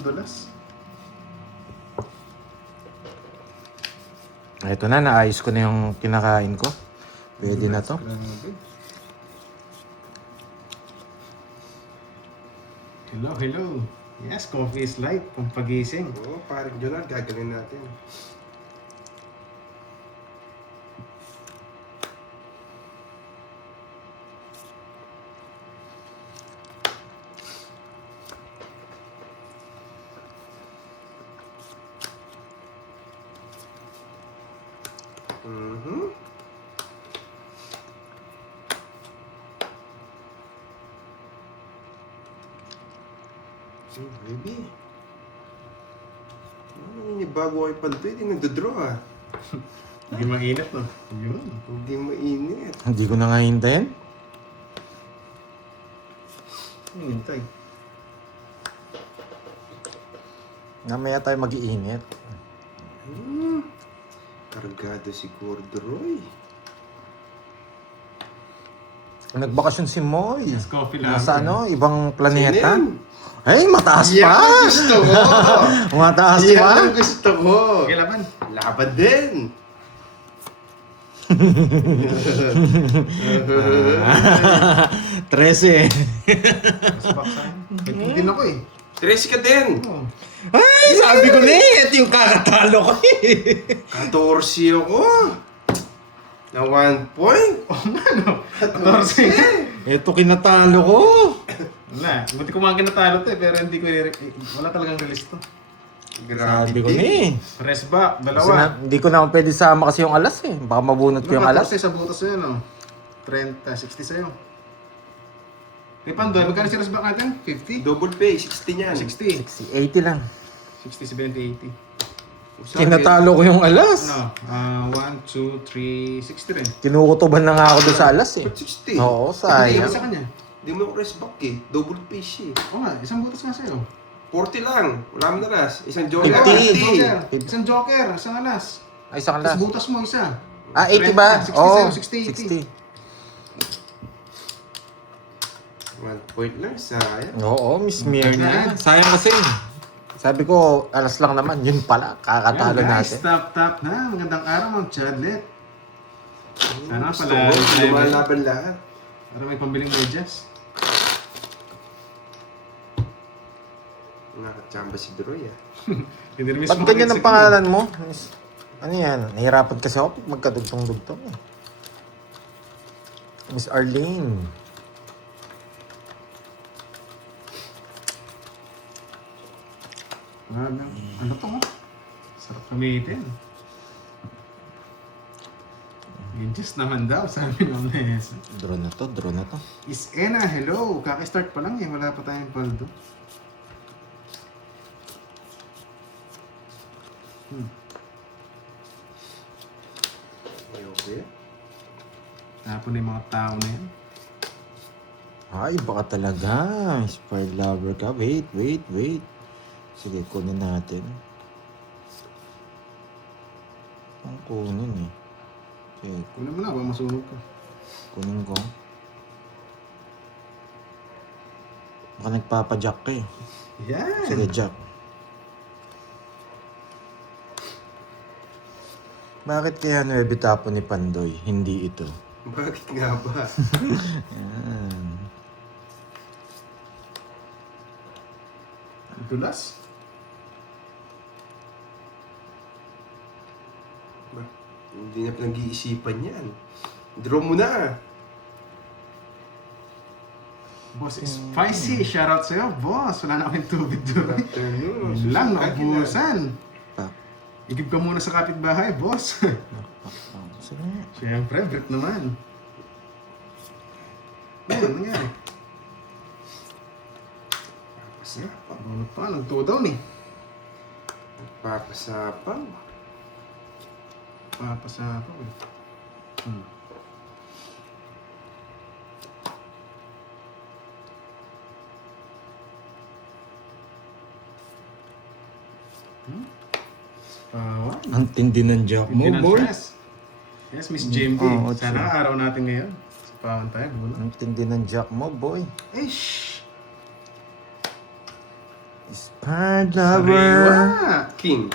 Dulas. Ito na, naayos ko na yung kinakain ko. Pwede na to. Hello, hello. Yes, coffee is life. Pampagising. Oo, parang Jonah, gagawin natin. Mhm. Baby. Ano, bago kayo palito, hindi nagdodraw ah. Hindi mainit, no? Yun. Hindi mainit. Hindi ko na nga hintayin. Hintay. Namaya tayo mag-iinit. Kargado si Corduroy. Nagbakasyon si Moy. Yes, coffee lang. Nasa ano, ibang planeta. Sinin. Ay, mataas Yan pa! ang gusto ko! Mataas Yan pa! ang gusto ko! Kailaban. Laban din! 13. Mas baksahin. Hindi na ko eh. Tres ka din! Oh. Ay, sabi ko na eh. Ito yung kakatalo ko eh. 14 ako! Na 1 point! Oh, ano? 14. Ito kinatalo ko. Wala. Buti ko mga kinatalo to eh, pero hindi ko wala talagang release to. Grabe Sabi ko na eh. Press back, Kasi dalawa. hindi ko na pwede sama kasi yung alas eh. Baka mabunot ko yung alas. 14 sa butas sa'yo, no? 30, 60 sa'yo. Eh, Pandoy, magkano si press back natin? 50? Double pay, 60 niyan. 60. 80 lang. 60, 70, 80. Kinatalo ko yung alas. Ano? 1, 2, 3, 60 rin. Kinukutuban na nga ako doon sa alas eh. Ba't 60? Oo, Hindi sayang. sa kanya. Hindi mo press back eh. Double pay siya eh. Oo nga, isang butas nga sa'yo. 40 lang. Wala mo na ras. Isang joker. 50. 50. Isang joker, isang alas. Ay, isang alas. Tapos butas mo isa. Ah, 80 ba? 60 Oo, sa'yo, 60, 60. 1 point lang, sayang. Oo, Miss Mirna. Sayang kasi. Sabi ko, alas lang naman. Yun pala, kakatalo Ayan, guys, natin. Top na. Magandang araw, Ma'am Chadlet. Sana Gusto pala. ko, lumalaban lahat. Para may pambiling medyas. Nakachamba si Droy ah. Hindi rin Ba't ganyan ang pangalan mo? Miss- Ano yan? Nahirapan kasi ako pag magkadugtong-dugtong eh. Miss Arlene. Ano to? Sarap gamitin. Medyas naman daw, sabi ng Nesa. Draw na to, draw na to. Is Ena, hello. Kaka-start pa lang eh. Wala pa tayong paldo. Okay. Tapon na yung mga tao na yan. Ay, baka talaga. Inspired lover ka. Wait, wait, wait. Sige, kunin natin. Ang kunin eh. Okay, Kunin mo na, baka masunog ka. kunin ko. Baka nagpapajack ka eh. Yan! Sige, jack. Bakit kaya 9 tapo ni Pandoy? Hindi ito. Bakit nga ba? Yan. Dulas? Ba, hindi na pinag-iisipan yan. Draw mo na. Boss is spicy. Shoutout sa'yo, boss. Wala na kaming tubig doon. Afternoon. Yun lang, naubusan. Pak, Igib ka muna sa kapitbahay, boss. pak, pak. Sige. Siyempre, Brit naman. Ano nangyari? Papasapaw. Ano pa? Nag-2 down eh. Papasapaw. Papasapaw eh. Pawan. Ang tindi ng jack mo, boy. Yes, Miss JMD. Oo, Sana araw natin ngayon. Sa pawan tayo, bulo. Ang tindi ng jack mo, boy. Ish! Inspired lover. Sariwa. King.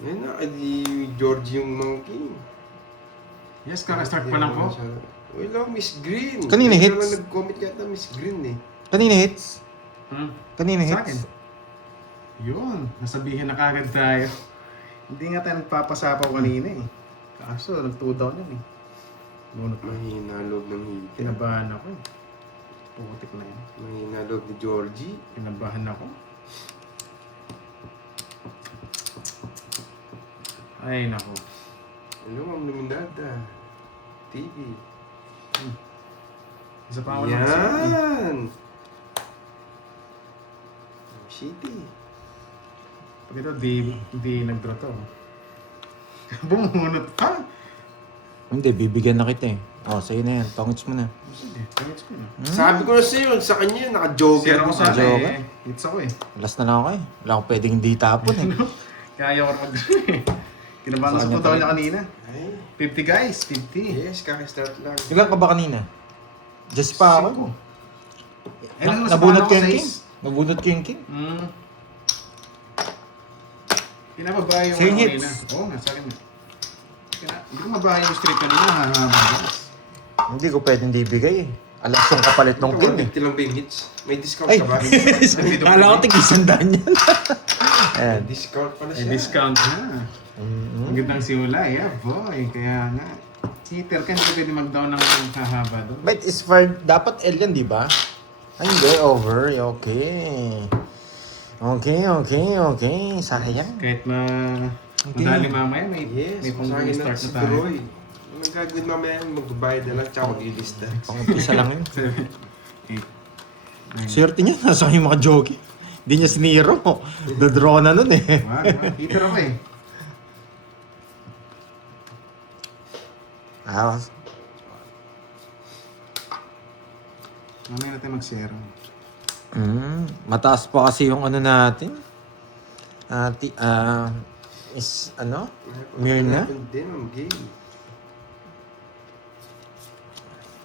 Yan na, di George yung mga king. Yes, kaka-start pa lang po. Wala, Miss Green. Kanina Hindi hits? ka lang nag-comment yata Miss Green eh. Kanina hits? Hmm? Kanina Sa akin. hits? Yun, nasabihin na kagad tayo. Hindi nga tayo nagpapasapaw kanina eh. Kaso, nag-2 down yun eh. Bunot na. Mahina loob ng hita. Kinabahan ako eh. Putik na yun. Mahina loob ni Georgie. Kinabahan ako. Ay, nako. Ano, Ma'am Luminada? TV. Isa pa ako lang kasi. Yan! City. Pag ito, di nag-draw to. Bumunot pa. Hindi, bibigyan na kita eh. Oh, sa'yo na yan. Tongits mo na. Sige, pangits ko na. Sabi ko na sa'yo, sa kanya, naka-joker Zero ko ko sana Joke. eh. Hits ako eh. Alas na lang ako eh. Wala akong pwedeng hindi tapon eh. Kaya ayaw ko mag-draw eh. Kinabahan ko sa 2 down niya kanina. Ay, 50 guys, 50. yes, kaka-start lang. Ilan ka ba kanina? Just pa ako. Eh, nasa Nabunot paano ko ako, yung king? size? Nabunot ko yung king? Pinababa yung Same ano hits. kanina. Oo nga, sa akin. Hindi ko mabahay yung straight kanina. Guys. Hindi ko pwedeng ibigay eh. Alas yung kapalit ng king eh. 150 lang ba yung hits? May discount Ay! ka ba? Kala ko tig-isandaan yan. Ayan. May discount pala May siya. discount na. Ang gandang simula, yeah boy. Kaya nga. Cheater ka, hindi ka pwede mag-down ng hahaba doon. But is for, dapat L yan, di ba? Ay, hindi, over. Okay. Okay. Sayang. Kahit Okay. madali mamaya, may Yes, pang masakit na start si na tayo. Roy. Anong gagawin mamaya? Magbabayad na lang, tsaka mag-ilista. Pang-umpisa lang yun. 7, 8, 9. Swerte niya, nasa yung mga jockey. Hindi niya siniro. Dadraw na nun eh. Wow, Peter ako eh. Ah, Mamaya natin mag-zero. mataas pa kasi yung ano natin. Is ano? Mirna? Din ang game.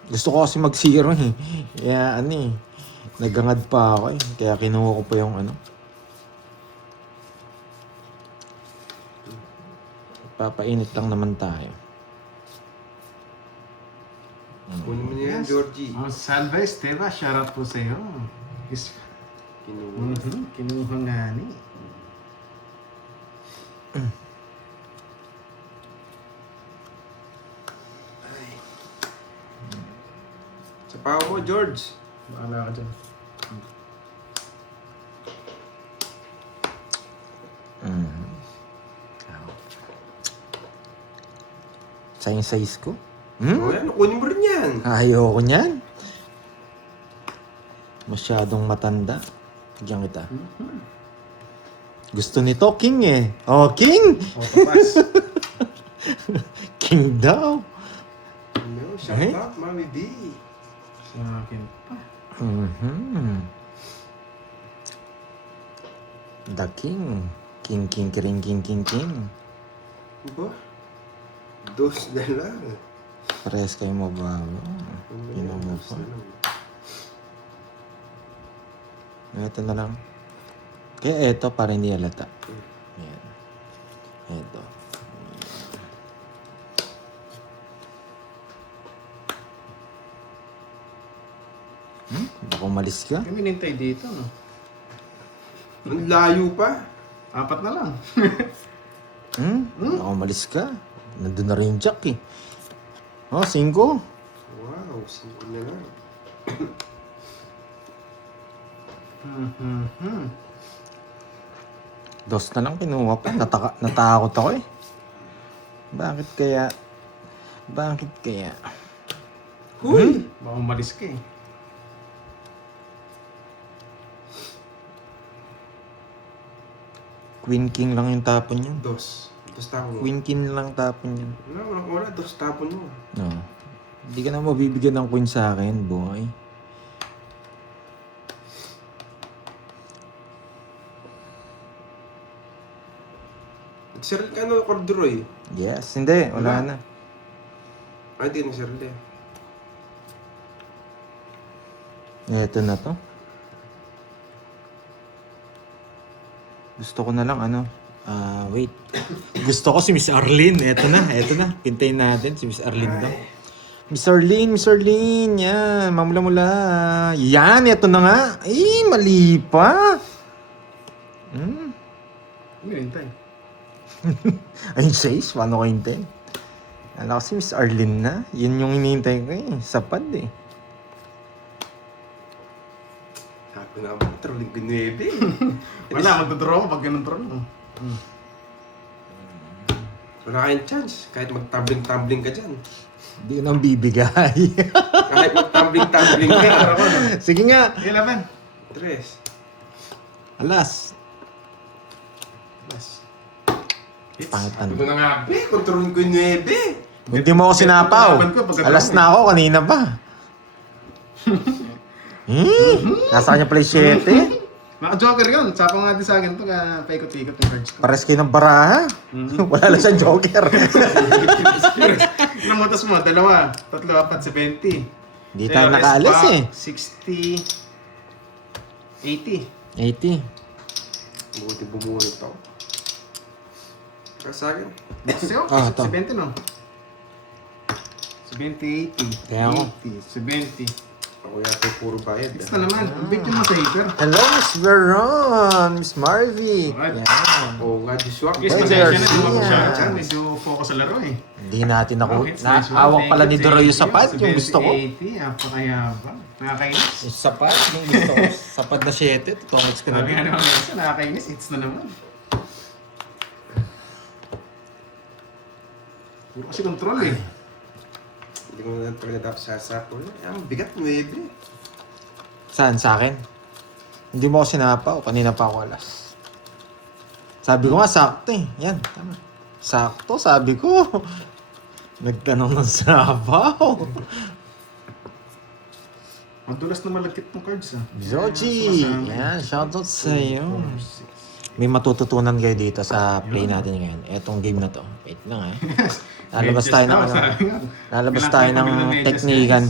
Gusto ko kasi mag-zero eh. Kaya ano eh. Nagangad pa ako eh. Kaya kinuha ko pa yung ano. Papainit lang naman tayo. Kunin mo niya yan, Yes. Georgie. Oh, Salva Esteva, shoutout po sa iyo. Kinuha. Kinuha nga ni. Sa pao mo, George. Bahala ka dyan. Sa yung size ko? O yan, kunin mo rin yan. Ayoko niyan. Masyadong matanda. Bigyan kita. Gusto nito, king eh. Oh, king! Autopass. King daw. No, shout Eh? out, Mami B. Sa akin pa. The king. King. Ba? Dos na lang. Parehas kayo mabago. Yun mo Dos pa. na lang. Ito na lang. Kaya ito para hindi halata. Ayan. Ito. Baka umalis ka? Kami nintay dito, no? Ang layo pa. 4 na lang. Baka umalis ka? Nandun na rin yung jack eh. Oh, 5. Wow, 5 na lang. Dos na lang kinuha pa. Natakot ako eh. Bakit kaya? Huy! Baka umalis ka eh. Queen King lang yung tapon niyan. Dos. Dos tapon mo. Queen King lang tapon niyan. Wala. Dos tapon mo. No. Hindi ka na mabibigyan ng queen sa akin, boy. Sir, ano, corduroy? Yes, hindi. Wala Wala. na. Ay, hindi na Sir Le. Ito na to. Gusto ko na lang wait. Gusto ko si Miss Arlene. Ito na. Pintayin natin si Miss Arlene daw. Miss Arlene. Yan. Mamula-mula. Yan, ito na nga. Ay, mali pa. Hinihintay. Ay, 6. Paano ko hintay? Alam ko si Miss Arlene na. Yun yung hinihintay ko eh. Sapad eh. Sabi na ba, trolling ko 9. Wala, magdodraw ko pag ganun draw mo. Wala kayong chance. Kahit mag-tumbling-tumbling ka dyan. Hindi nang bibigay. Kahit mag-tumbling-tumbling ka. Sige nga. 11. 3. Alas. Yes. Hits. Pangitan. Sabi ko na nga, be, kontrolin ko yung 9. Hindi mo ako sinapaw. Laban ko, pagkatapos Alas eh. na ako, kanina pa. Nasa kanya pala yung 7. Naka-joker yun. Sapo nga din sa akin ito, paikot-ikot yung cards ko. Pares kayo ng baraha. Wala lang siyang joker. Ilang motos mo? 2, 3, 4, 70. Hindi tayo nakaalis eh. 60, 80. 80. Buti bumulit ako. Kaya sa akin, Dito sa'yo? Ah, ito. 70 no? 70, 80. Kaya ako. 80, 70. ako yata yung puro bayad. Hits na naman. Ang big yung sa hater. Hello, Miss Veron. Miss Marvy. Alright. Yan. Oo nga, Joshua. Guys, Hey, pasensya na. Garcia. Di mo siya. Medyo focus sa laro eh. Hindi natin ako. Oh, hits, nice one. Naawak Thank pala you, ni thank Doroy you. yung sapat. Yung gusto ko. 70, napakayabang. Nakakainis. Yung sapat? Yung gusto ko. Sapat na 7. Totoong X ka na Sabi nga rin. naman guys, nakakainis. Hits na naman. Puro kasi control eh. Hindi ko na talaga dapat sasapo. Ang bigat, 9. Saan? Sa akin? Hindi mo ako sinapaw. Kanina pa ako alas. Sabi ko nga, sakto eh. Yan, tama. Sakto, sabi ko. Nagtanong ng sapaw. Madulas na malagkit ng cards ah. Zoji! Yan, shoutout sa iyo. May matututunan kayo dito sa play natin ngayon. Etong game na to. Wait lang Lalabas tayo ng lalabas tayo ng teknikan.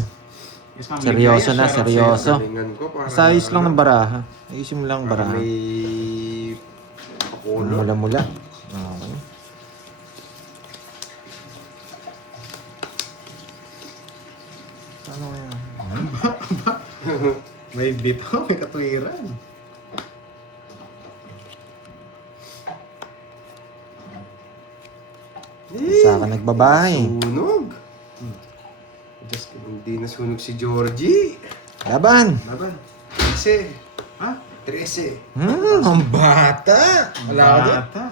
Seryoso na, seryoso. Galingan ko para... Sa ayos lang ng baraha. Ayusin mo lang ang Para baraha. may... pakulo. Mula-mula. Okay. Ano kaya? May bito, may katwiran. Sa ka nagbabahay. Sunog. Just kidding. Hindi nasunog si Georgie. Laban! Laban. 13. Ha? 13. Ang bata! Wala ka din. Bata.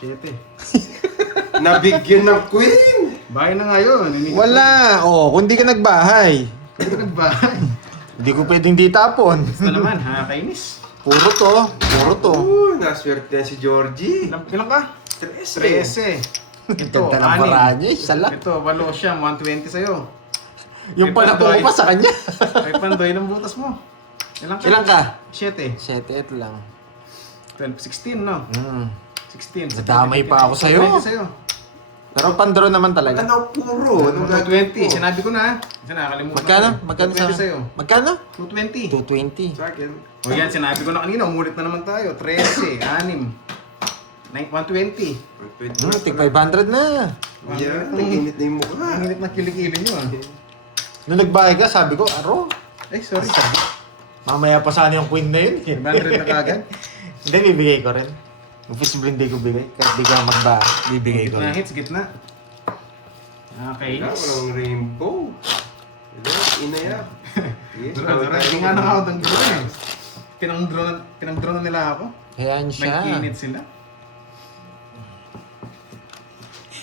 7. Nabigyan ng queen. Bahay na nga yun. Wala! Kung di ka nagbahay. Hindi ka nagbahay. Hindi ko pwedeng di tapon. Hits na naman, nakakainis. Puro to. Naswerte na si Georgie. Ilan ka? 13. 13. Ito, Ganda ng baraha niya. Isa lang. Ito, 8 siya, 120 sa'yo. Yung pala Pandoy. pa sa kanya. Ay, Pandoy, ilang butas mo? Ilan ka? Ilan ka? 7. 7, ito lang. 12, 16, no? 16. Nadamay pa ako sa'yo. 20 sa'yo. Pero pandro naman talaga. Ano puro? Anong gagawin 220, ko? sinabi ko na. Kasi nakakalimutan Magkano? ko. Magkano sa... 220 sa'yo. Magkano? 220. 220. Sa akin. O yan, sinabi ko na kanina, umulit na naman tayo. 13, 6, 120. Tig 500 na. Yan, naginit na yung mukha. Ang init na kilikili nyo ah. Nung nagbahay ka, sabi ko, aro. Ay, sorry. Mamaya pa sana yung queen na yun. 100 na kagad. Hindi, bibigay ko rin. Imposible hindi ko bigay. Kahit di ka magbahay, bibigay ko Gitna rin. hits, gitna. Okay. Wala, walang rainbow. Wala, inaya. Yes, Dura, hindi nga nakakot ang gitna eh. Pinang-draw na nila ako. Hayaan siya. Nag-init sila.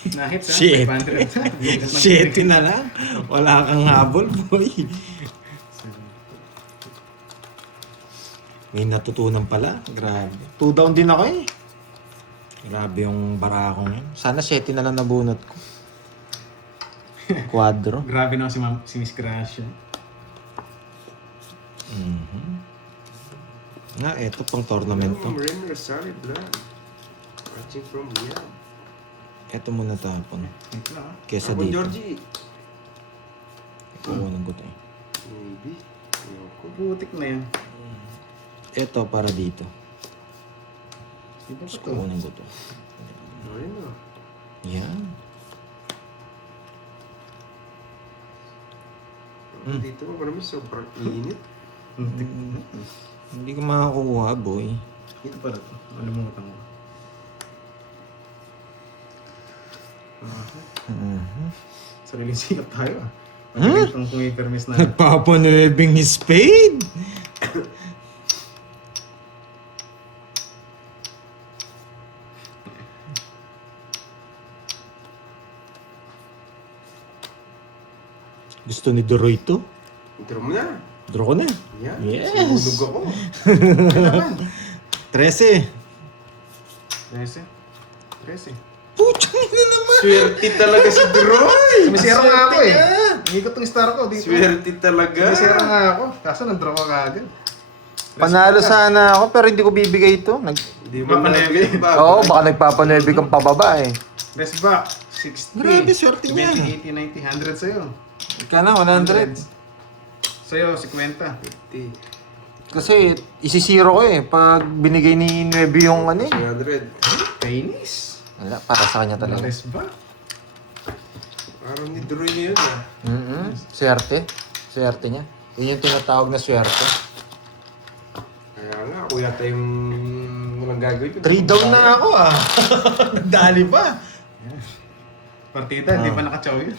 Na-hits ha? Shit. 500 Shit na lang. Wala kang habol, boy. May natutunan pala. Grabe. 2 down din ako eh. Grabe yung bara ko ngayon. Sana 7 na lang nabunot ko. Quadro. Grabe na si Miss Gracia. Nga, eto pang tournament to. Rain Rosario Blanc. Watching from Riyadh. Ito muna tapon. Wait lang ah. Kesa Tapon, dito. Georgie. Kukunin ko to eh. Maybe. Ayoko. Putik na yan. Ito para dito. Di ba Tapos ito? kukunin ko to. Ayun na. Yan. Dito mo, parang sobrang init. Putik. Hindi ko makakuha, boy. Ito pala ito. Alimutan mo. Sariling sikat tayo ah. Itong pumipermis na. Nagpapanuebing spade? Gusto ni Doroy to? Intro mo na. Draw ko na. Yan. Yes. Sinunog ako. Kailangan. 13. 13. 13. Puchang ina naman! Swerte talaga si Droy! Sumisira nga ako eh. niya. Ikot ng star ko dito. Swerte talaga. Sumisira nga ako. Kaso nag-draw ka agad. Panalo sana ako pero hindi ko bibigay ito. Hindi mo na Papanebe. Oo, baka nagpapanuebing kang pababa eh. Rest back. 60. Grabe, swerte niya. 20, 80, 90, 100 sa'yo. Ika na, 100. Sa'yo, 50. Kasi isisiro ko eh. Pag binigay ni Nuebe yung ano eh. 300. Kainis. Wala, para sa kanya talaga. Rest back. Parang ni Droy na yun ah. Swerte. Swerte niya. Yun yung tinatawag na swerte. Kaya nga, ako yata yung walang gagawin. 3 down na ako ah. Dali pa. Partida, hindi pa nakachaw yun.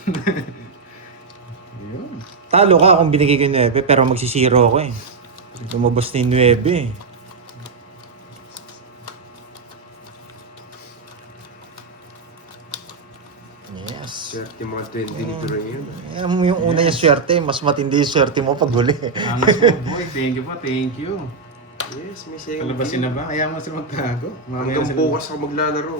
Yun. Talo ka kung binigay ko yung 9 pero magsisiro ako eh. Lumabas na yung 9 eh. Yes. Swerte mga 20 ni Droy yun. Alam mo yung una yung swerte, mas matindi yung swerte mo pag huli. Angas mo, boy. Thank you po, thank you. Yes, may second Kalabasin game. na ba? Kaya mo sila magtago. Hanggang sila- bukas ako maglalaro.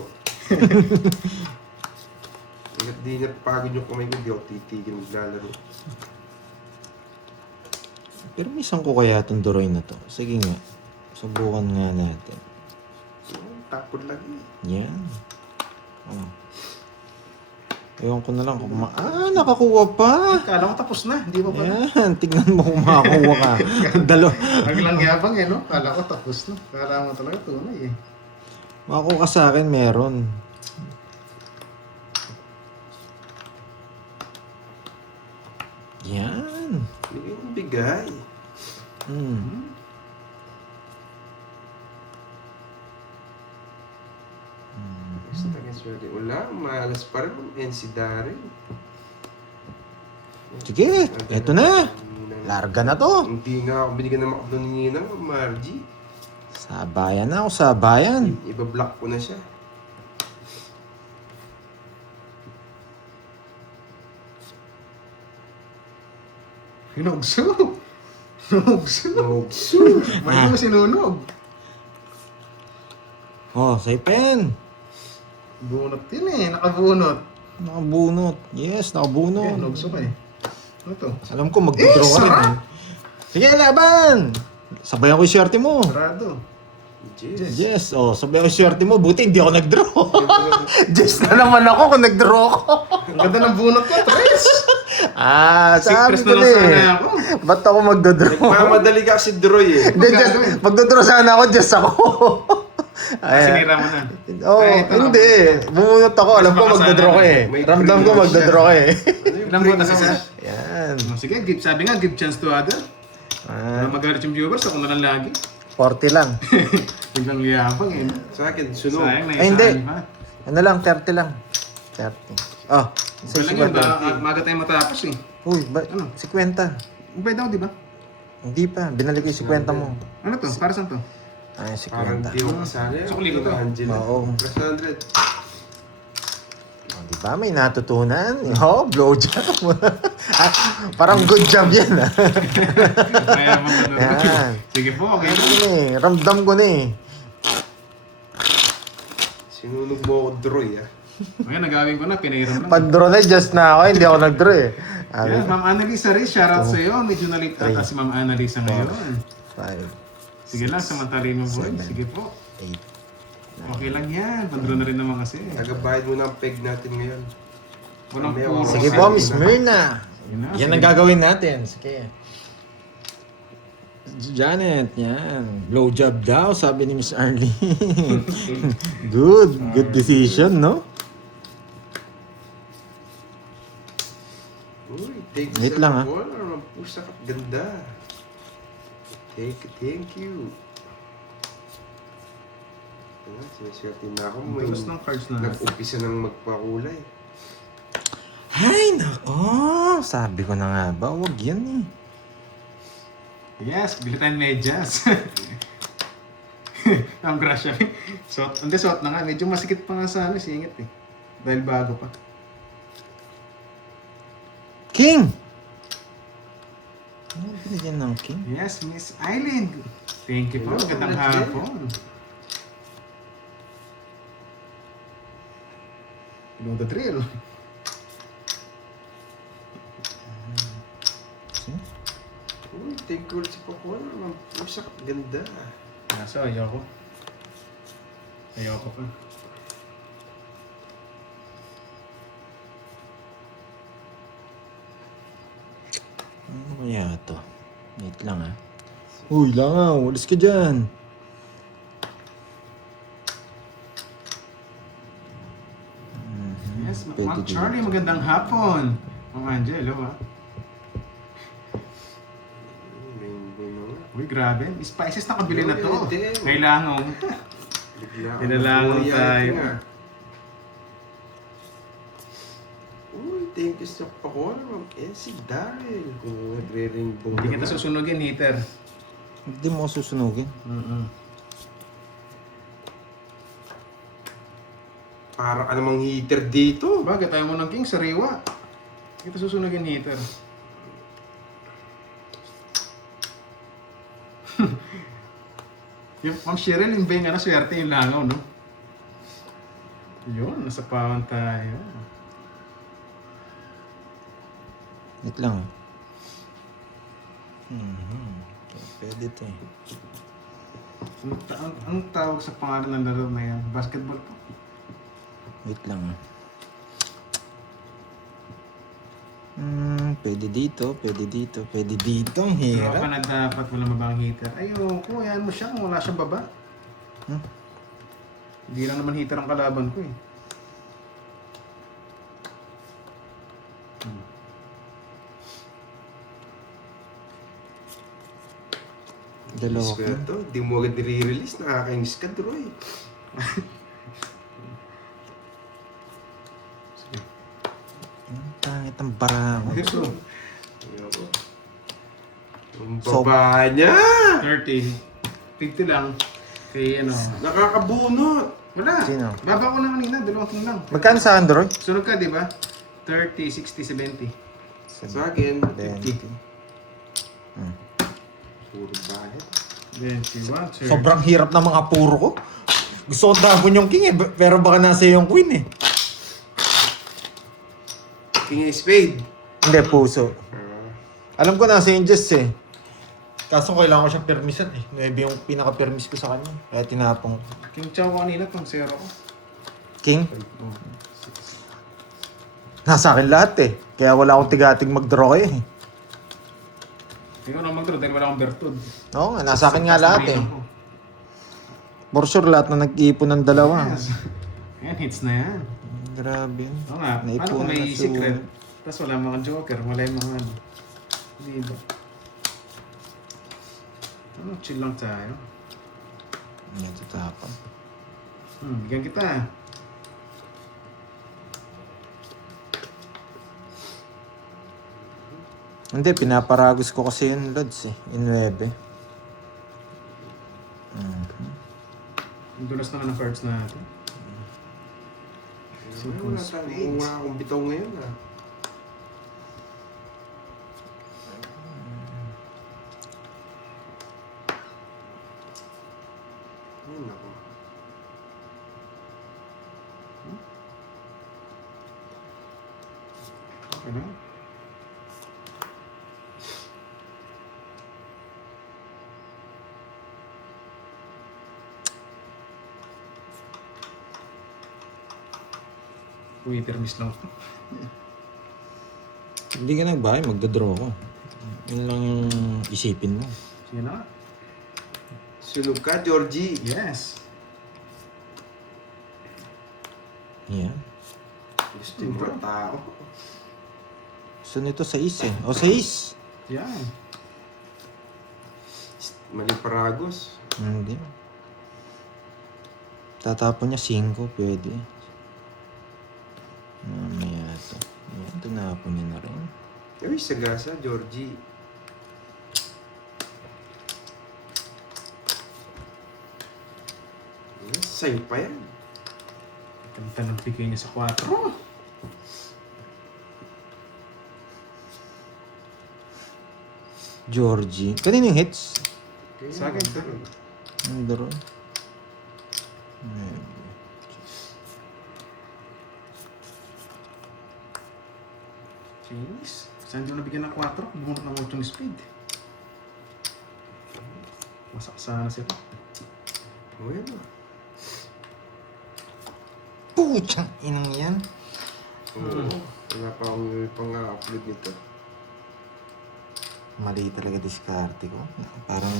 Ingat di napagod yung kamay ko, di ako titigil maglalaro. Pero misan ko kaya itong Doroy na to. Sige nga. Subukan nga natin. Tapon lagi. Yan. Oh. Ewan ko na lang kung nakakuha pa. Kala ko tapos na, hindi pa pala. Yan, tignan mo kung makakuha ka. Naglang yabang eh, no? Kala ko tapos na. Kala mo talaga tunay eh. Makakuha ka sa akin, meron. Yan. Bigay ng bigay. Hmm. Yes, talagang swerte. Wala, malas pa rin. NC Daryl. Sige, eto na. Larga na to. Hindi nga ako binigyan ng makaplo ni Ninang, Margie. Sabayan na ako, sabayan. Iba-block ko na siya. Hinugso. Hinugso. Nogso. May mo sinunog. Oh, say pen. Bunot yun eh, nakabunot. Nakabunot. Yes, Eh, nakabunot. hinugso ka eh. Ano to? Alam ko, mag-draw ka rin. sarap! Eh. Sige, laban! Sabayan ko yung swerte mo. Sarado. Yes. Yes, oh, sabayan ko yung swerte mo. Buti hindi ako nag-draw. Yes na naman ako kung nag-draw ko. Ang ganda ng bunot ko, Tres! Sabi Secrets ko na lang na sana eh. ako. Ba't ako magdodraw? Nagmamadali ka si Droy eh. Hindi, just, magdodraw sana ako, just ako. Sinira mo na. Oh, Ay, ito na. hindi. Bumunot ako. Alam ko Mas baka magdodraw ko sana, eh. may Ramdam ko free magdodraw ko eh. Ilang buwan na kasi? Yan. Sige, sabi nga, give chance to other. Para magalit yung viewers, ako na lang lagi. 40 lang. Biglang liyabang eh. no? Sa akin, sunog. Sayang na Ay, hindi. ha? Ano lang, 30 lang. 30. Oh, Wala say yun, 50. maga tayo matapos eh. Uy, Ano? 50. Ubay daw, di ba? Hindi pa, binalik ko yung 50 mo. Ano to? Para saan to? Ay, Parang 50. di ako kasali. Sukli ko to. Angela. Oo. Plus 100. Oh, di ba? May natutunan. Oh, blowjob. Parang good job yan. Kaya mo ano. Yan. Sige po, okay. Ano na eh, ramdam ko na eh. Sinunog mo ako Droy ah. Ngayon, nagawin ko na, pinairam lang. Pag-draw na, just na ako, hindi ako nag-draw eh. Yeah, Ma'am Annalisa rin, shoutout sa iyo. Medyo nalit ata si Ma'am Annalisa ngayon. 5, Sige lang, samantalin mo boy. 7. Sige po. 8, Okay lang yan. Bandro na rin naman kasi. Tagabayad mo na ang peg natin ngayon. Walang Mamaya, puro. Sige Sige, po, sige. Miss Myrna. Yun na, Yan sige. ang gagawin natin. Sige. Janet, yan. Blowjob daw, sabi ni Miss Arlene. Good decision, no? Uy, thank you Wait sa lang, ha? call. Ang pusa ka, ganda. Thank you. Ayan, siniswerte na ako. May Tulos ng cards na. nag-umpisa ng magpakulay. Ay, nako. Sabi ko na nga ba, huwag yan eh. Yes, bili tayong medyas. Ang grasya. Suot na nga. Medyo masikip pa nga sa singit eh. Dahil bago pa. King! Ano binigyan ng king? Yes, Miss Eileen. Thank you po. Hello, Magandang Miss Eileen. hapon. You know the drill. Uy, thank you ulit sa pakul. Ang pusa ka, ganda. Kaso ayoko. Ayoko pa. Ano kaya to? Wait lang ah. Uy, langaw. Walis ka dyan. Yes, Pwede Ma'am din. Charlie, magandang hapon. Ma'am Angelo, ha? Rainbow na nga. Uy, grabe. Spices na kabili na to. Uy, din. Kailangan. Bigla ako Kailangan nabuhay tayo. nga. Uy, thank you sa pakul. Si Daryl. Kung nagre-rainbow Hindi kita naman. susunugin, heater. Hindi mo ako susunugin. Para ka namang heater dito. Bakit? Tayo mo ng king, sariwa. Hindi kita susunugin, heater. Yung Ma'am Cheryl, yung bang, swerte yung langaw, no? Yun, nasa pawan tayo. Wait lang ah. Pwede to eh. Ang tawag sa pangalan ng laro na yan? Basketball po. Wait lang ah. Pwede dito, pwede dito, pwede dito. Ang Pero hirap. ka na dapat wala mabang heater. Ayoko, yan mo siya kung wala siyang baba. Hmm? Hindi lang naman heater ang kalaban ko eh. Dalawa Release ko na ko. to. Di mo agad nire-release. Nakakainis ka, Troy. Ang pangit ang barako. Ito, Ayoko. Ang So- baba niya! 30. 50 lang. Kay ano. Nakakabunot! Wala. Sino? Baba ko na kanina, 2 lang. Magkano sa Android? Sunod ka, di ba? 30, 60, 70. Sa akin, 20. puro bayad. 21, sir. Sobrang hirap ng mga puro ko. Gusto ko tapon yung king eh, pero baka nasa yung queen eh. King of Spade. Hindi, puso. Ah, Alam ko nasa yung Jess eh. Kaso kailangan ko siyang permisan eh. 9 yung pinaka-permis ko sa kanya. Kaya tinapong ko. Yung chow ko kanina, pang zero ko. King, Oh. nasa akin lahat eh. Kaya wala akong tigating mag-draw eh. Ikaw na mag-draw dahil wala akong bertud. Oo nga, nasa akin nga lahat eh. For sure, lahat na nag-iipon ng dalawa. Yes. Ayan, hits na yan. Grabe. Oo nga, paano Naipunan kung may na secret? Tapos wala mga joker, wala yung mga ano. Hindi ba? Ano, chill lang tayo. Medyo tapang. Bigyan kita. Hindi, pinaparagos ko kasi yung Lods eh. In 9. Ang dulas naman ng cards natin. wala tayong wala akong bitaw ngayon ah. Ayun ako. Okay na? Uy, termis lang ito. Hindi ka nagbahay, magdadraw ko. Yun lang yung isipin mo. Sige na nga. Sunog ka, Georgie. Yes. Yan. Gusto yung mga tao. Gusto nito 6 eh. O 6! Yan. Mali paragos. Hindi. Tatapon niya 5, pwede. Mamaya ito. Yan, tinapon niya na rin. Uy, sagasa, Georgie. Yes, sa'yo pa yan. Kanta ng bigay niya sa 4. Georgie. Kanino yung hits? Sa akin, sir. Ano ron? Jeez. Saan doon nabigyan ng 4? Bumunot ng 8 ng speed. Masak sana sila. O yan o. Puchang inang yan. Oo. Wala pa akong pang-upload nito. Mali talaga diskarte ko. Parang...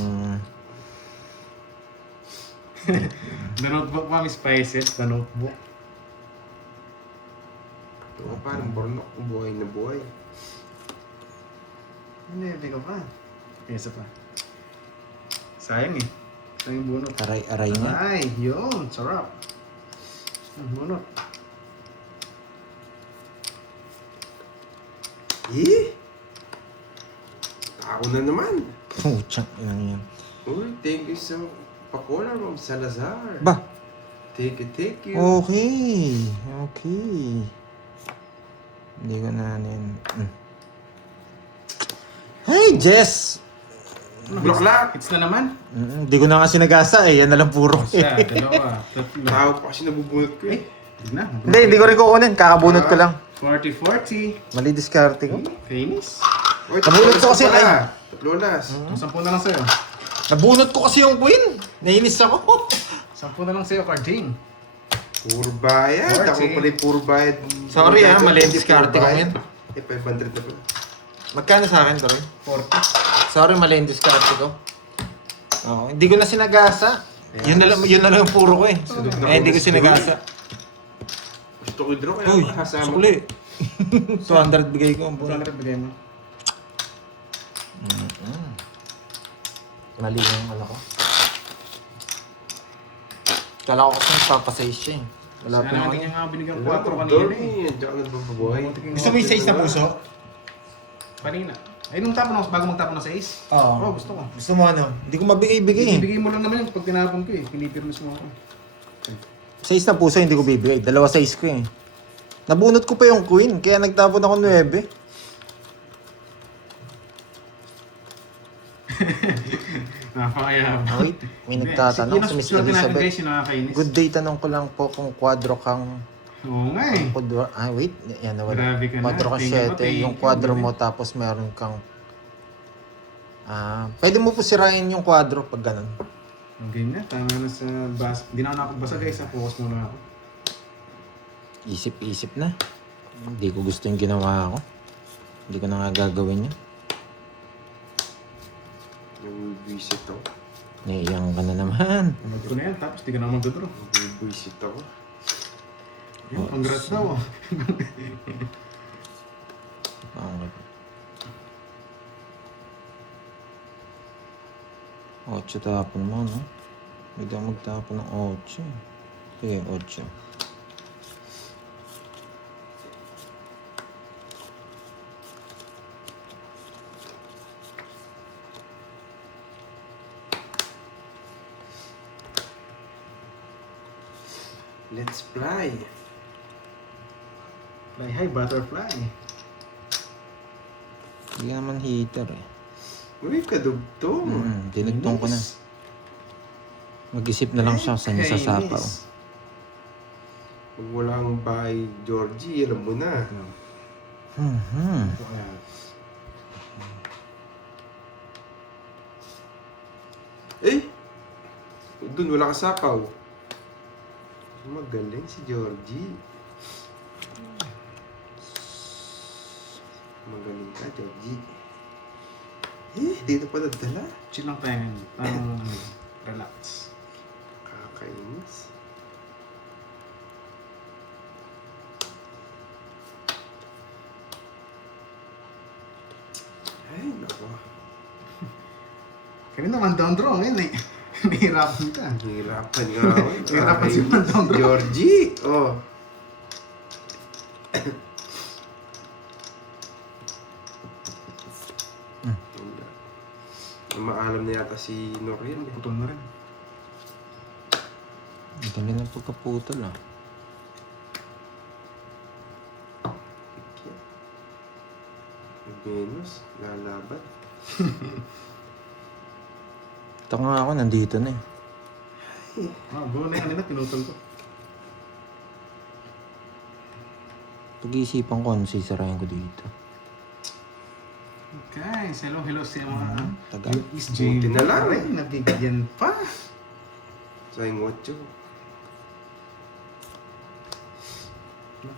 The notebook, Mami Spices. The notebook. Oo, parang bornok. Buhay na buhay. Hindi, ka pa. Isa pa. Sayang eh. Sayang yung bunot. aray-aray niya. Ay, yun. Sarap. Bunot. Eh? Ako na naman. Puchang inang yan. Uy, thank you sa pakola, Ma'am Salazar. Ba? Thank you, thank you. Okay. Okay. Hindi ko na Hey, Jess! Bulaklak! Hits na naman. Hindi ko na nga sinagasa eh. Yan na lang puro. Isa, dalawa, tatlo. Tao pa kasi nabubunot ko eh. Hindi na. Hindi ko rin kukunin. Kakabunot ko lang. 40-40. Mali diskarte ko. Finish. Uy, Nabunot ko kasi, Tatlolas. 10 na lang sa'yo. Nabunot ko kasi yung queen. Nainis ako. 10 na lang sa'yo, Carding. Puro bayad. Ako pala yung puro bayad. Sorry, Puro mali bayad, yung diskarte ko bayad. ngayon. Eh, 500 na pala. Magkano sa akin, Toroy? 40. Sorry, mali yung diskarte ko. Oo, hindi ko na sinagasa. Yun na lang yung puro ko eh. Hindi ko sinagasa. Gusto ko i-draw kaya Uy, kasama. sukli. 200 bigay ko ang buwan. 200 bigay mo. Mali yung ano ko. Kala ko kasi nagpapasize siya eh. Wala Sana pa natin naman. yung nga binigyan Wala 4 pa kanina dorm eh. eh. Diyan ka nagbababuhay. Gusto mo yung 6 na puso? Kanina. Ay, nung tapon ako, bago magtapon na sa ace. Oo. Gusto ko. Gusto mo ano? Hindi ko mabigay-bigay eh. Ibigay mo lang naman yun pag tinapon ko eh. Pinipirmis mo ako. 6 na puso hindi ko bibigay. 2 size ko eh. Nabunot ko pa yung queen, kaya nagtapon ako 9. Napakayabang. Wait, may nagtatanong si Miss Elizabeth. Guys, yung nakakainis. Good day, tanong ko lang po kung kwadro kang... Oo nga eh. Wait, yan nawala. Grabe ka na. Kwadro kang Thank you po, 7, thank yung you. kwadro mo tapos meron kang... pwede mo po sirain yung kwadro pag ganun. Okay na, tama na sa bas. Hindi na ako nakapagбasa guys, focus muna ako. Isip-isip na. Hindi ko gusto yung ginawa ko. Hindi ko na nga gagawin yun. Nag-visit ako. Naiyang ka na naman. Panood ko na yan, tapos di ka na magdodro. Nag-visit ako. Yun, congrats daw. Okay. 8 tapon mo, no? Hindi ako magtapon ng 8. Sige, 8. Let's fly. Fly high, butterfly. Hindi ka naman heater eh. Uy, kadugtong. Dinugtong ko na. Mag-isip na lang siya saan niya sasapaw. Pag walang bahay, Georgie, alam mo na. Eh! Doon, wala kasapaw. Magaling si Georgie. Georgie. Dito pa nagdala. Chill lang tayo ngayon. Parang relax. Kakainis. Ay, nako. Kanina man down draw ngayon eh. Nahihirapan ka. Hirapan nga ako. Hirapan si Kakainis. Mandong. Georgie! Oh. Wala. Maalam na yata si Noriel. Eh. Putol na rin. Ang dali ng pagkaputol ah. Venus, lalaban. Ito nga ako, nandito na eh. Buo na kanina, pinutol ko. Pag-iisipan ko ano sisirahin ko dito. Okay, hello sa mga Tagal. Miss Buti Jane. na lang. Ay, nabigyan pa. Sayang 8.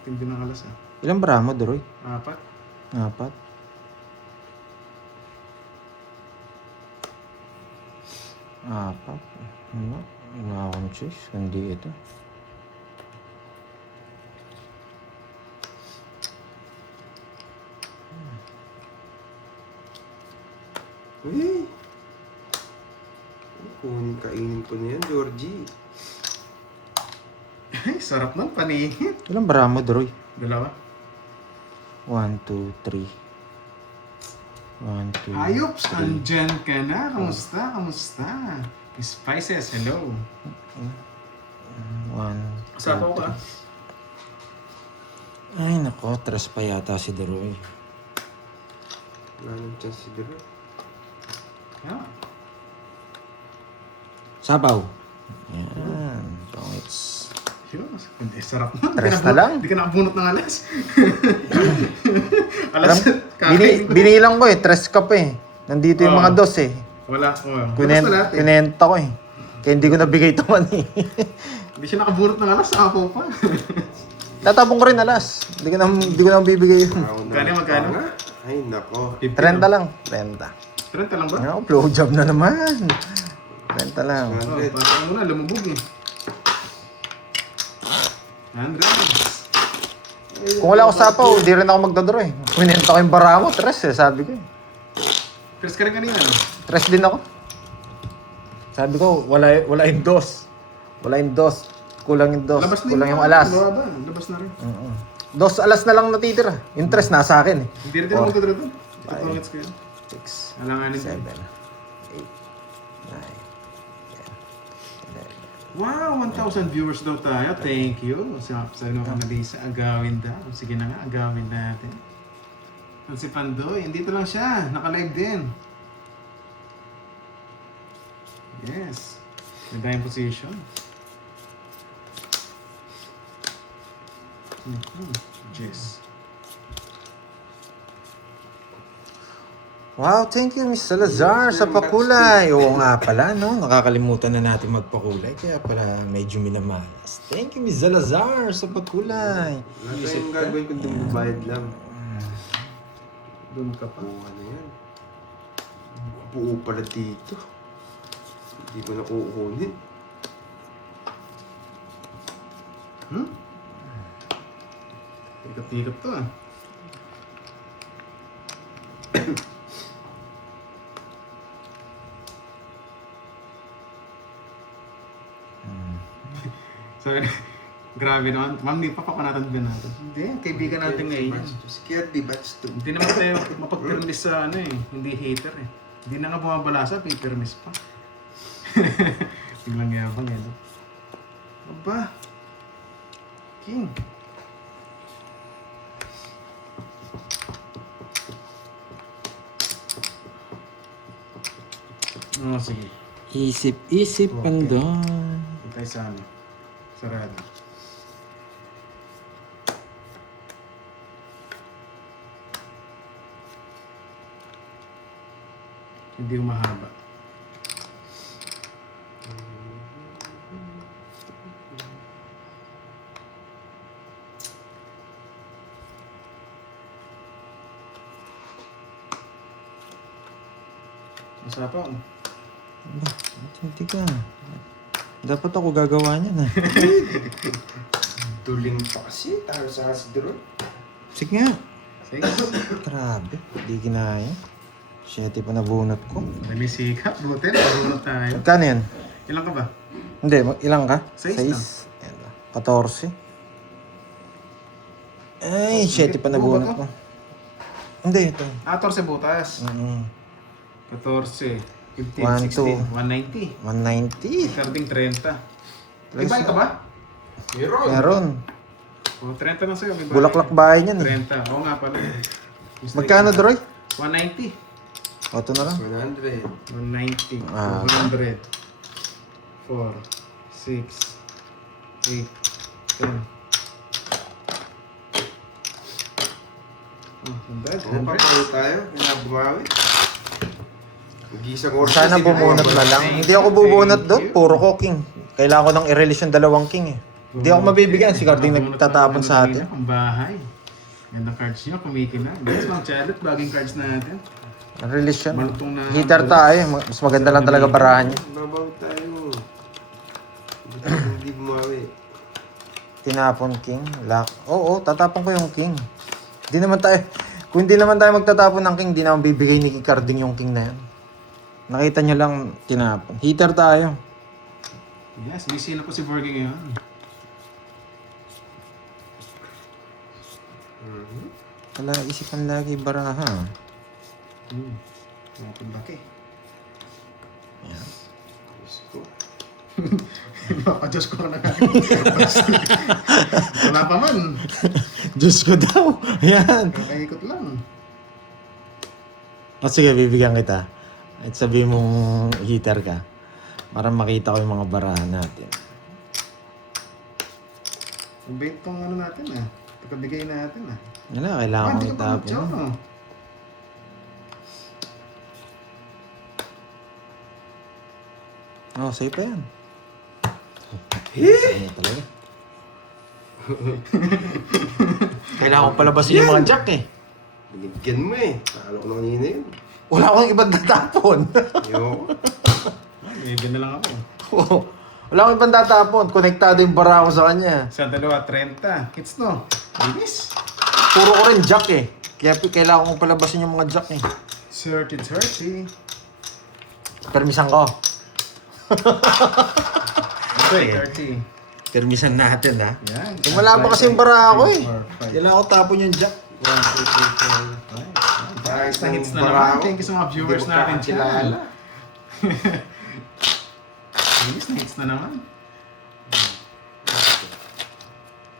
Tindi ng alas ah. Ilang bramo, Doroy? 4. 4. Apat. Ano? Wala akong choice. Kundi ito. Uy! Kainin ko na yan, Georgie. Ay, sarap ng paningin. Ilang bramo, Doroy? 2. 1, 2, 3. 1, 2, Ayops, andyan ka na. Kamusta? Kamusta? Spices, hello. 1, Sapaw ka. Ay, nako. Tres pa yata si Doroy. Wala nang chance si Dero. Yeah. Sabaw. Ayan. Pangits. Yun, hindi, sarap na. Tres na lang. Hindi ka nakabunot ng alas. Alam, alas, kakain ko. binilang ko eh. Tres cup eh. Nandito yung Oo. mga dos eh. Wala. Basta lahat eh. Kinenta ko eh. Kaya hindi ko nabigay ito man eh. Hindi siya nakabunot ng alas. Ako pa. Tatapong ko rin alas. Hindi ko na bibigay yun. Magkano? Ay, nako. 50 30 lang. 30. 30 lang ba? Ano, blowjob na naman. 30 lang. Oh, pasok mo na. Lumubog eh. 100. Kung wala ako sapaw, di rin ako magdodro eh. Pinenta ko yung bara mo, tres eh, sabi ko eh. Chris ka rin kanina, no? Tres din ako. Sabi ko, wala yung dos. Wala yung dos. Kulang yung dos. Labas na Kulang yung alas. Baba. Labas na rin. Dos alas na lang natitira. Yung tres nasa akin eh. Hindi rin Oh. magdadra doon. Ipapangits ko yun. 6, Alanganin 7, ko. 8, 9, 10, 11. Wow, 1,000 viewers daw tayo. Thank you. Sabi mo Melissa, agawin daw. Sige na nga, agawin natin. At si Pandoy, dito lang siya. Naka-live din. Yes. Ganda yung position. Yes. Wow, thank you Miss Salazar sa pakulay. Oo nga pala, no? Nakakalimutan na natin magpakulay. Kaya pala medyo minamalas. Thank you Miss Salazar sa pakulay. Wala tayong gagawin kundi magbabayad lang. Doon ka pa. Oo, ano yan? Buo pala dito. Hindi ko na kukunin. Tikap-tikap to ah. So, grabe naman. Ma'am, di pa papanatan ba natin? Hindi, kaibigan natin ngayon. Si Kirby, batch 2. Hindi naman tayo mapag-permis sa ano eh. Hindi hater eh. Hindi na nga bumabalasa, may permis pa. Biglang yabang yan. Aba. King. Oh, sige. Isip-isip Okay. pandon. Tayo sa ano. Sarado. Hindi mahaba. Masapang. Ba, hindi ka. Dapat ako gagawa niyan ha. Duling pa kasi. Tayo sa hasdro. Sige nga. Sige. Grabe, hindi kinaya. 7 pa nabunot ko. May sikap. Buti na. Marunod tayo. Magkano yan? Ilan ka ba? Hindi, ilang ka? 6 lang. 6. Ayan na. 14. Ay, 7 pa nabunot ko. Hindi, ito. 14 butas. 14. 15, 16. 190. 190. Karding 30. May bahay ka ba? Meron. Meron. O, 30 lang sa'yo. May bahay. Bulaklak bahay niyan eh. 30. Oo nga pala. Magkano, Droy? 190. O, ito na lang. 100. 190. Ah. 200. 4. 6. 8. 10. Oh, 100. Kung 100. papalit tayo, kaya bumawi. Mag-isang oras. Sana kasi bubunot ganun. na lang. Hindi ako bubunot doon. Puro ko king. Kailangan ko nang i-release yung 2 king eh. Hindi ako mabibigyan. Si Carding nagtatapon sa atin. Ang bahay. Ganda cards nyo, kumikinang. Guys, mga chalot, baging cards natin. Release yun. Malutong na. Heater tayo. Mas maganda lang talaga barahan niya. Babaw tayo. Hindi bumawi. Tinapon king. Lock. Oo, tatapon ko yung king. Hindi naman tayo. Kung hindi naman tayo magtatapon ng king, hindi naman bibigay ni Carding yung king na yan. Nakita nyo lang tinapon. Heater tayo. Yes, busy na po si Borgie ngayon. Wala, isipan lagi baraha. Laki. Yan. Diyos ko. Diyos ko na nga. Wala pa man. Diyos ko daw. Yan. Kakaikot lang. O sige, bibigyan kita. At sabihin mong heater ka. Para makita ko yung mga barahan natin. Ang bait tong ano natin ah. Pagkabigay natin ah. Wala, kailangan Hindi kong ka pa itapon. mag-chow, no? Oh, safe pa yan. Ano talaga? Kailangan ko palabasin yung mga jack eh. Binigyan mo eh. Nakala ko na kanina yun. Wala akong ibang tatapon. Ayoko. Ibig na lang ako. Wala akong ibang tatapon. Konektado yung bara ko sa kanya. Sa dalawa, 30. Hits no? Bilis. Puro ko rin jack eh. Kaya kailangan kong palabasin yung mga jack eh. 30. Permisan ko. Okay, 30. Permisan natin ha. Yan. Wala pa kasi yung bara ako eh. 4, 5. Kailangan ko tapon yung jack. 1, 2, 3, 4, 5. Nice na hits na naman. Thank you sa mga viewers natin dyan. Bilis na hits na naman.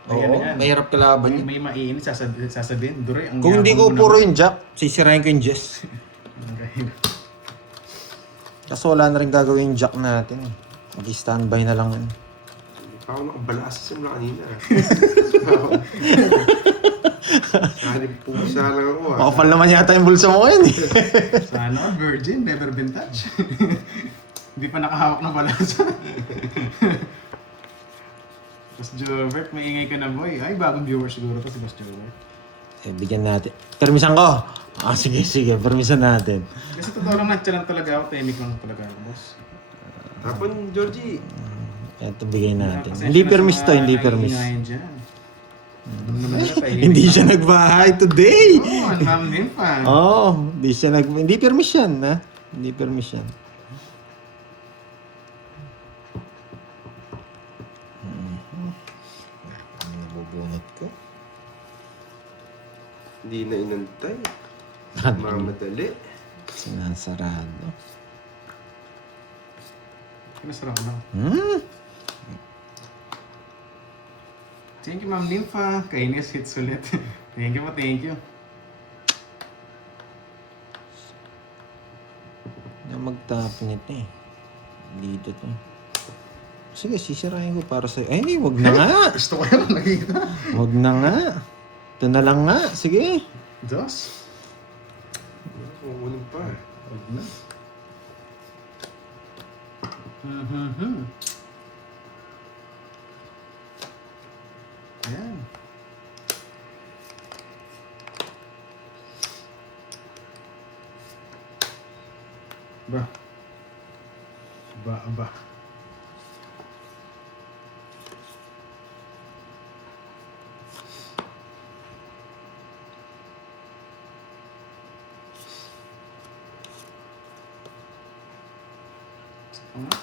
Oo, mahirap kalaban yun. May mainit, sasabihin. Duroy, ang Kung hindi ko yabang mo puro naman. yung jack, sisirain ko yung Jess. Okay. Kaso wala na rin gagawin yung jack natin eh. Mag-standby na lang yun. Hindi pa ako nakabala sa simula kanina. Hanip pusa lang ako ah. Makapal naman yata yung bulsa mo ngayon eh. Sana all virgin, never been touched. Hindi pa nakahawak ng balasa. Boss Jovert, maingay ka na boy. Ay, bagong viewer siguro to si Boss Jovert. Eh, bigyan natin. Permisan ko! Ah, sige, permisan natin. Kasi totoo lang, natcha lang talaga ako. Tahimik lang talaga ako, boss. Tapon, Georgie. Ito bigay natin. Pasensya Hindi na permis sa to, hindi mga permis. naiingayan dyan. Ano naman na, tahimik Hindi lang. siya nagbahay today! Oo, ang ma'am din pa. Oo, hindi permis yan, ha? Hindi permis yan. Ano nabubunot ko? Hindi na inantay. Mamadali. Sinasarado. Pinasarap lang. Thank you, Ma'am Lympha. Kainis hits ulit. Thank you po, thank you. Na magtapon ito eh. Dito to. Sige, sisirain ko para sa'yo. Ay, hindi, wag na nga. Gusto ko yun, nakita. Wag na nga. Ito na lang nga. Sige. Dos. Kukunin pa. Huwag na. Ayan. Ba. Ba.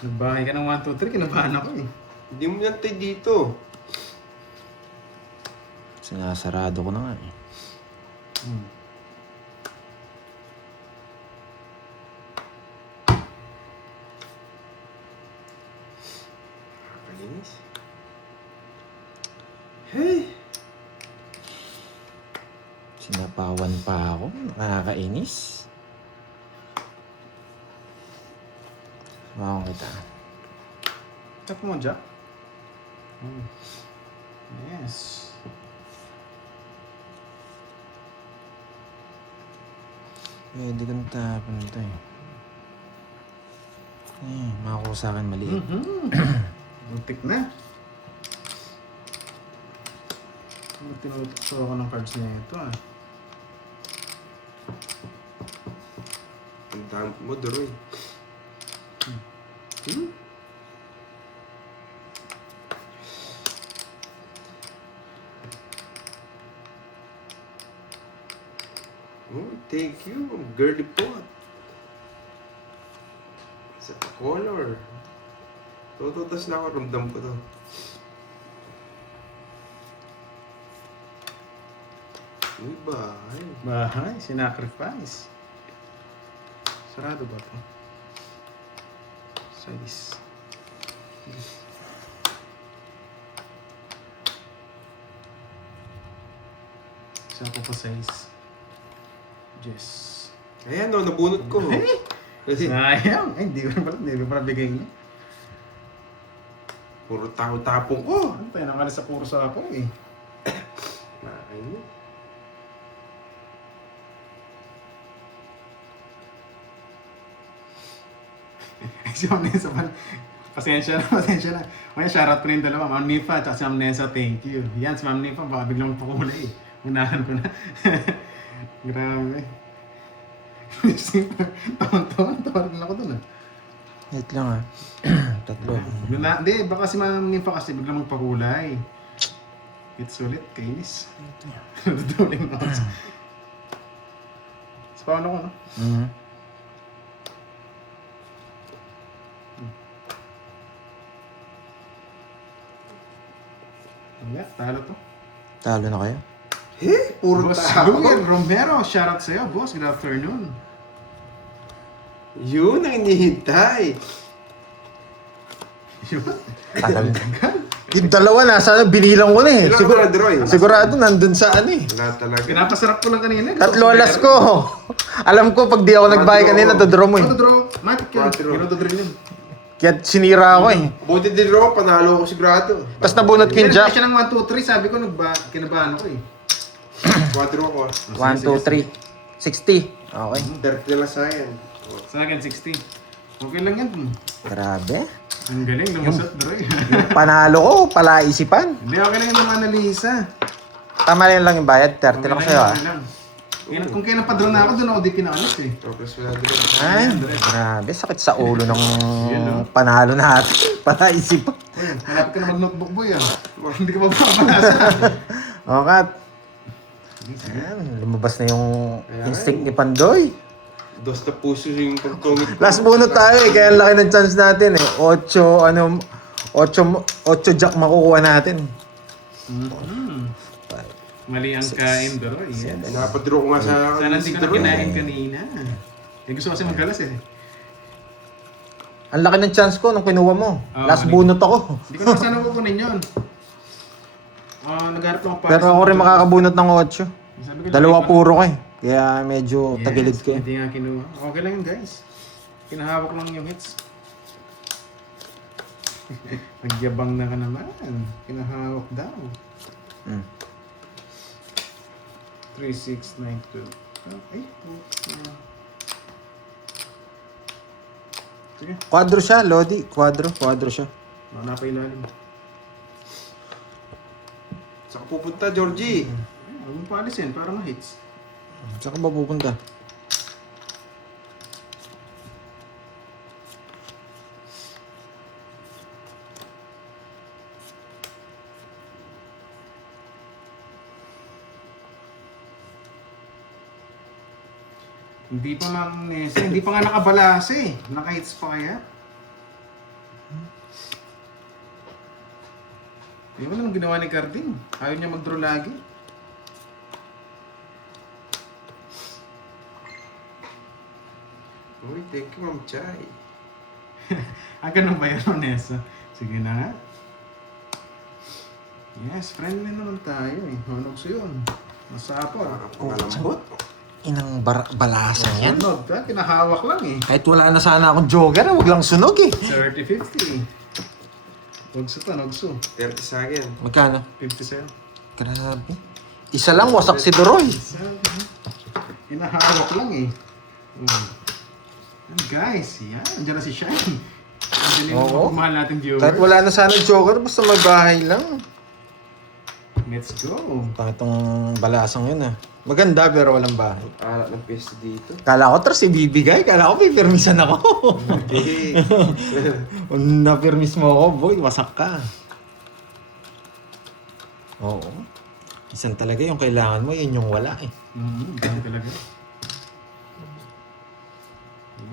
Nagbahay ka ng 1, 2, 3, kinabahan ako eh. Hindi mo nantay dito. Sinasarado ko na nga eh. Nakakalinis. Hey! Sinapawan pa ako. Nakakainis. Bawang kita. Tap mo, Jack. Yes. Pwede kang tapon ito eh. Makakuha sa akin maliit. Buntik na. Tinutukso ako ng cards na ito ah. Ang dami mo, Doroy. Oh, thank you. Girly pot. Sa color. Tututas na ako. Ramdam ko to. Uy, bahay. Bahay, sinacrifice. Sarado ba ito? Size. Isa ko pa size. Yes. Ayan, no, nabunot ko. Kasi Sayang! Ay, hindi ko pala bigay niya. puro tapong ko. Ano pa yan? Nakalas sa puro sa ako eh. Ayun. Si Ma'am Nessa pa. Pasensya na. Kaya shoutout ko na yung dalawa. Ma'am Nifa at si Ma'am Nessa, thank you. Yan, si Ma'am Nifa, baka biglang pakulay eh. Unahan ko na. Grabe. Tawag na ako dun ah. Wait lang ah. Tatlo. Hindi, baka si Ma'am Nifa kasi biglang magpakulay. It's ulit, kainis. Duduling na ako. Sa paano ko, no? Yeah, talo to. Talo na kayo? Puro Boss tapong. Louie Romero, shoutout sa'yo, boss. Good afternoon. Yun ang inihintay. Tagal. Yung dalawa nasa binilang ko na eh. Ilan ka na, Droy? Sigurado nandun sa ano eh. Wala talaga. Pinapasarap ko lang kanina. Tatlo alas ko. Alam ko pag di ako nagbayad kanina, dodraw mo eh. Ano, draw? Matik yun. Quattro. Pinododrill yun. Kaya sinira ako eh. Buti din ro, panalo ko sigurado. Tapos nabunot ko yung Pinagpa jack. siya ng 1, 2, 3. Sabi ko, kinabahan ako eh. 4 ako. 1, 2, 3. 60. Okay. 30 na lang sa akin. Sa akin, 60. Okay lang yan. Grabe. Ang galing, lumusot, Droy. Panalo ko, palaisipan. Hindi, okay lang yung mga analisa. Tama lang yung bayad. 30 lang sa'yo ah. Okay lang. Kung kaya napadro na ako, doon ako di pinaalis eh. Tapos wala din. Ay, grabe. Sakit sa ulo ng panalo natin. Palaisipan. Uy, malapit ka na mag-notebook boy ah. Hindi ka mapapalasa. Okay. Ayan, lumabas na yung instinct ni Pandoy. Dos na puso yung pagkongit ko. Last bunot tayo eh, kaya laki ng chance natin eh. 8 jack makukuha natin. Mali ang kain, Droy. Yes. Napadro ko nga sa Sana hindi si ko na Droy. kinain kanina. Eh, gusto kasi magalas eh. Ang laki ng chance ko nung kinuha mo. Oo, Last mali. bunot ako. Hindi ko na sana kukunin yun. Nagharap lang ako Pero ako rin makakabunot ng 8. Sabi ko, Dalawa laki pa- puro ko eh. Kaya medyo Yes, tagilid ko eh. Hindi nga kinuha. Okay lang yun guys. Pinahawak lang yung hits. Nagyabang na ka naman. Pinahawak daw. 3, 6, 9, 2. Okay. Sige. Quadro siya, Lodi. Quadro siya. Mga napailalim. Saan ka pupunta, Georgie? Huwag mo paalisin para ma-hits. Saan ka ba pupunta? Hindi pa Ma'am Nessa. Hindi pa nga nakabalasa eh. Naka-hits pa kaya? Hindi mo lang ginawa ni Carding. Ayaw niya mag-draw lagi. Uy, thank you, Ma'am Chay. Ganun ba yan, Nessa? Sige na nga. Yes, friendly naman tayo eh. Manogso yun. Masapol. Pangalambot. Inang balasa yan. Sunog ka, kinahawak lang eh. Kahit wala na sana akong joker, wag lang sunog eh. 30-50. Nogso to, nogso. 30 sa akin. Magkano? 50 sa'yo. Grabe. Isa lang, wasak si Doroy. Kinahawak lang eh. And guys, yan. Andiyan na si Shine. Andiyan Oo. yung mahal natin viewers. Kahit wala na sana joker, basta may bahay lang. Let's go. Pangit tong balasang yun ah. Maganda pero walang bahay. Alat ng peso dito. Kala ko tres ibibigay, kala ko pipirmisan ako. Hindi. Napirmis mo ako, boy, wasak ka. Oo. Isan talaga yung kailangan mo, yun yung wala eh. Ganun talaga.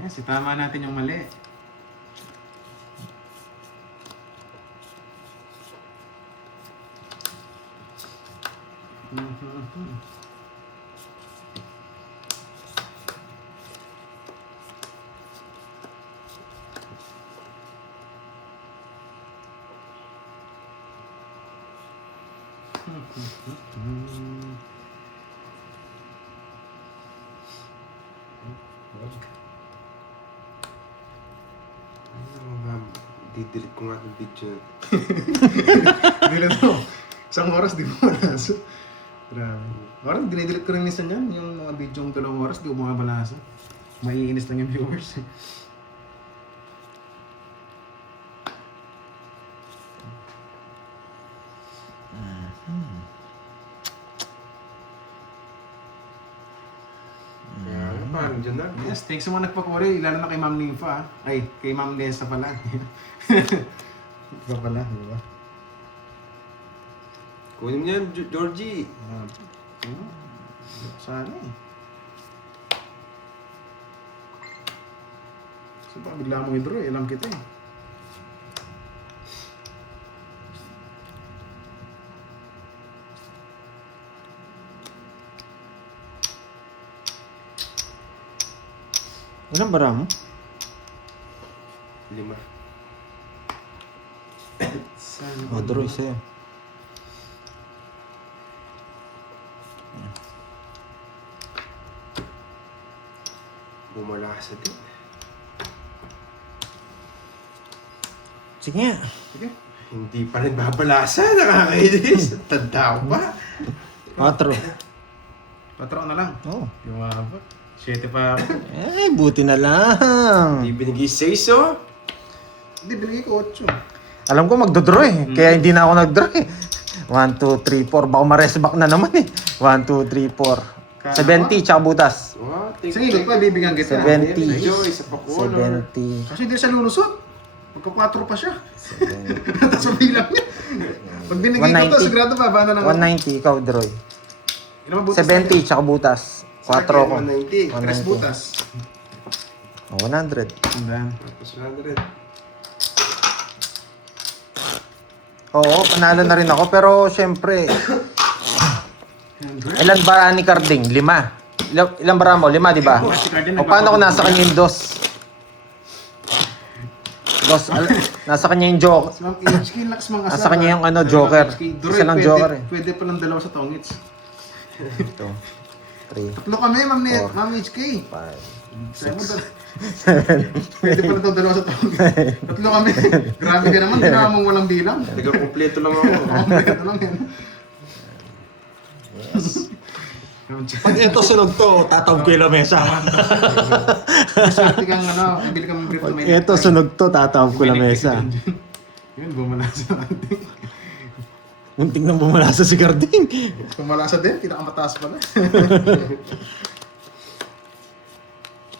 Yes, itama natin yung mali. Ma'am, didelete ko nga yung video. Dila to. Isang oras di mo malasa. Grabe. Parang dinidelete ko rin minsan yan. Yung mga video ng 2 oras, di ko makabalasa. Maiinis lang yung viewers. Kaya, parang dyan na. Yes, thanks sa mga nagpakuri. Lalo na kay Ma'am Nympha. Ay, kay Ma'am Nessa pala. Ikaw pala, di ba? Kunin mo yan, Georgie. Sana eh. So baka bigla mong i-draw eh. Alam kita eh. Ilang bara mo? 5. Sana. Oh, Doroy, sa'yo. Bumalasa din. Sige nga. Sige. Hindi pa rin babalasa. Nakakainis. Tanda ko pa. 4. Patrok na lang. Oh. Yung 7 pa ako. Eh, buti na lang. Hindi binigay 6, oh. Hindi, binigay ko 8. Alam ko magdodraw eh. Kaya hindi na ako nagdraw eh. 1, 2, 3, 4. Baka ma-rest na naman eh. 1, 2, 3, 4. 70, tsaka butas. Wow, thank Sige, ito pa, bibigyan kita. 70. Joy, sa pakulo. 70. Kasi hindi siya lulusot. Magka 4 pa siya. 70. Tapos ang bilang niya. Pag binigay ko to, 190. sigurado pa, banda ng... 190, ikaw, Droy. Ilan ba butas 70, tsaka butas. 4 ko. 190. 3 butas. Oh, 100. Tandaan. Tapos 100. Oo, panalo na rin ako. Pero, syempre, 100. ilan ba ni Carding? 5. Ilan bara mo? 5, di ba? Si Carding O, paano kung nasa kanya yung 2? Nasa kanya yung joke. Si Ma'am HK, lakas mga asar. Nasa kanya yung ano, Sabi joker. Ma'am HK, Duroy, Isa lang pwede- joker eh. Pwede pa ng 2 sa tongits. Ito. 3, Tatlo kami, Ma'am Four. Ma'am HK. 5. Sabi mo, pwede pa ng 2 sa tongits. Tatlo kami. Grabe ka naman, ginawa mong walang bilang. Nagka-kompleto lang ako. Kompleto lang yan. Pag ito sunog to, tatawag ko yung lamesa. Swerte kang ano, bili kang brief Pag na may ito sunog to, tatawag ko lamesa. Yun, bumalasa natin. Munting nang bumalasa si Carding. Bumalasa din, pinakamataas pala.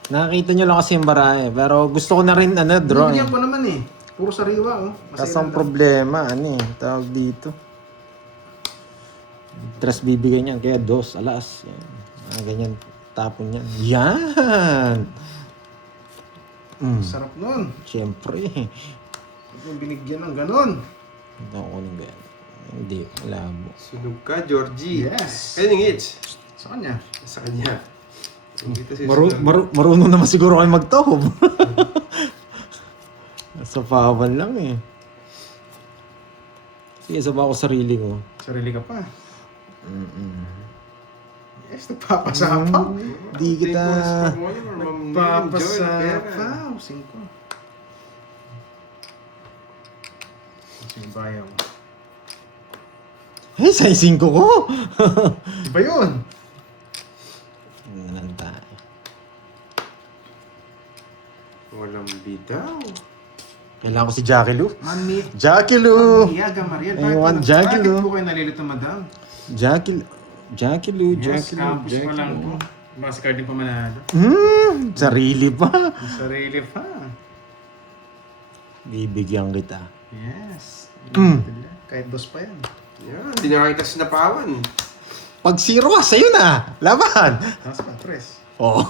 Nakakita nyo lang kasi yung bara eh. Pero gusto ko na rin draw eh. Bigyan pa naman eh. Puro sariwa oh. Kasi ang problema, tawag dito. Tres bibigay niyan, kaya 2, alas. Yan. Ganyan. Tapon yan. Yan! Sarap nun. Siyempre. Huwag mong binigyan ng ganun. Ito ko ba yan? Hindi, malabo. Sunog ka, Georgie. Yes. Ayun yung hits. Sa kanya. Sa kanya. Dito si Sunog. Marunong naman siguro kayo magtohob. Sa pawan lang eh. Sige, saba ako sarili ko. Sarili ka pa. Yes, nagpapasa pa. Di kita... Nagpapasa pa. 5. Sige, bayaw. Eh, sa 5 ko! Iba yun. Tingnan tayo. Walang bitaw. Kailangan ko si Jackie Lou. Mani. Jackie Lou! Maniaga, Mariel. I want Jackie Bakit Lou. po kayo nalilito, madam? Jackie Lou, Yes, Jackie Lou, campus pa lang po. Baka si Carding pa manalo. Sarili pa. Sarili pa. Bibigyan kita. Yes. Mm. Kahit dos pa yan. Yan, hindi na kita sinapawan. Pag 0 ka, sa'yo na. Laban. Tapos pa, tres. Oh,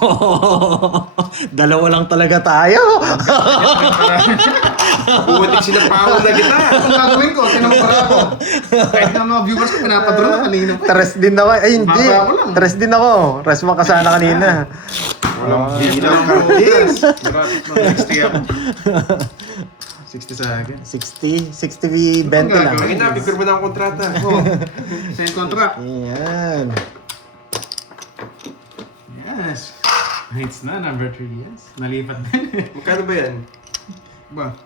dalawa lang talaga tayo. Bumating sinapawan na kita. Ang gagawin ko, tinampara ko. Kahit na mga viewers ko, pinapadro na kanina pa. Tres din ako. Ay, hindi. Baba ko lang. Tres din ako. Tres mo kasana kanina. Walang bitaw, Carding. Malapit na 60 ako. 60 sa akin. 60, 20 lang. Ang ina, pipirma na ang kontrata. Oh, same contract. Ayan. Yes. Hits na, number 3, yes. Nalipat din. Magkano ba yan? Ba?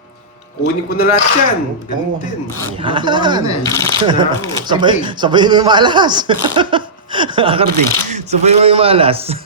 Kunin ko na lahat yan. Ganun din. Yan. Sabay mo yung malas. Akarding, sabay mo yung malas.